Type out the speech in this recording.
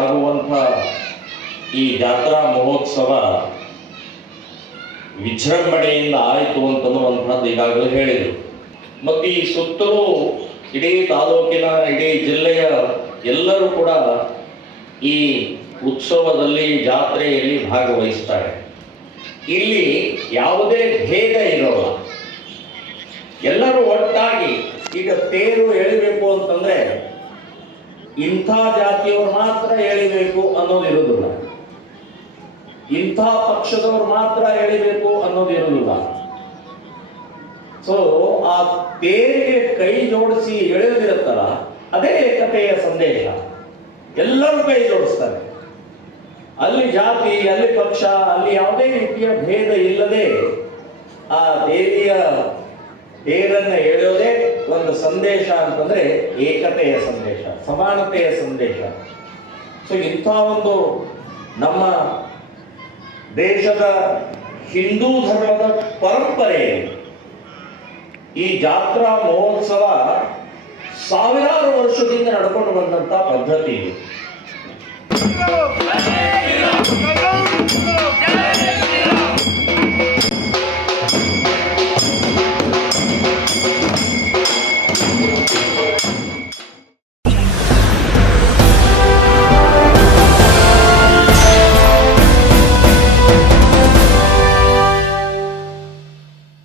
ಆಗುವಂಥ ಈ ಜಾತ್ರಾ ಮಹೋತ್ಸವ ವಿಜೃಂಭಣೆಯಿಂದ ಆಯಿತು ಅಂತನ್ನುವಂಥದ್ದು ಈಗಾಗಲೇ ಹೇಳಿದರು. ಮತ್ತು ಈ ಸುತ್ತಲೂ ಇಡೀ ತಾಲೂಕಿನ, ಇಡೀ ಜಿಲ್ಲೆಯ ಎಲ್ಲರೂ ಕೂಡ ಈ ಉತ್ಸವದಲ್ಲಿ, ಜಾತ್ರೆಯಲ್ಲಿ ಭಾಗವಹಿಸ್ತಾರೆ. ಇಲ್ಲಿ ಯಾವುದೇ ಭೇದ ಇರೋಲ್ಲ, ಎಲ್ಲರೂ ಒಟ್ಟಾಗಿ. ಈಗ ತೇರು ಎಳಿಬೇಕು ಅಂತಂದ್ರೆ ಇಂಥ ಜಾತಿಯವರು ಮಾತ್ರ ಎಳಿಬೇಕು ಅನ್ನೋದಿರುವುದಿಲ್ಲ, ಇಂಥ ಪಕ್ಷದವ್ರು ಮಾತ್ರ ಎಳಿಬೇಕು ಅನ್ನೋದಿರುವುದಿಲ್ಲ. ಸೊ ಆ ತೇರಿಗೆ ಕೈ ಜೋಡಿಸಿ ಎಳೆಯೋದಿರುತ್ತಲ್ಲ, ಅದೇ ಏಕತೆಯ ಸಂದೇಶ. ಎಲ್ಲರೂ ಕೈ ಜೋಡಿಸ್ತಾರೆ. ಅಲ್ಲಿ ಜಾತಿ, ಅಲ್ಲಿ ಪಕ್ಷ, ಅಲ್ಲಿ ಯಾವುದೇ ರೀತಿಯ ಭೇದ ಇಲ್ಲದೆ ಆ ದೇವಿಯ ತೇರನ್ನ ಎಳೆಯೋದೇ ಒಂದು ಸಂದೇಶ ಅಂತಂದ್ರೆ ಏಕತೆಯ ಸಂದೇಶ, ಸಮಾನತೆಯ ಸಂದೇಶ. ಸೊ ಇಂಥ ಒಂದು ನಮ್ಮ ದೇಶದ ಹಿಂದೂ ಧರ್ಮದ ಪರಂಪರೆ ಈ ಜಾತ್ರಾ ಮಹೋತ್ಸವ ಸಾವಿರಾರು ವರ್ಷದಿಂದ ನಡ್ಕೊಂಡು ಬಂದಂತ ಪದ್ಧತಿ.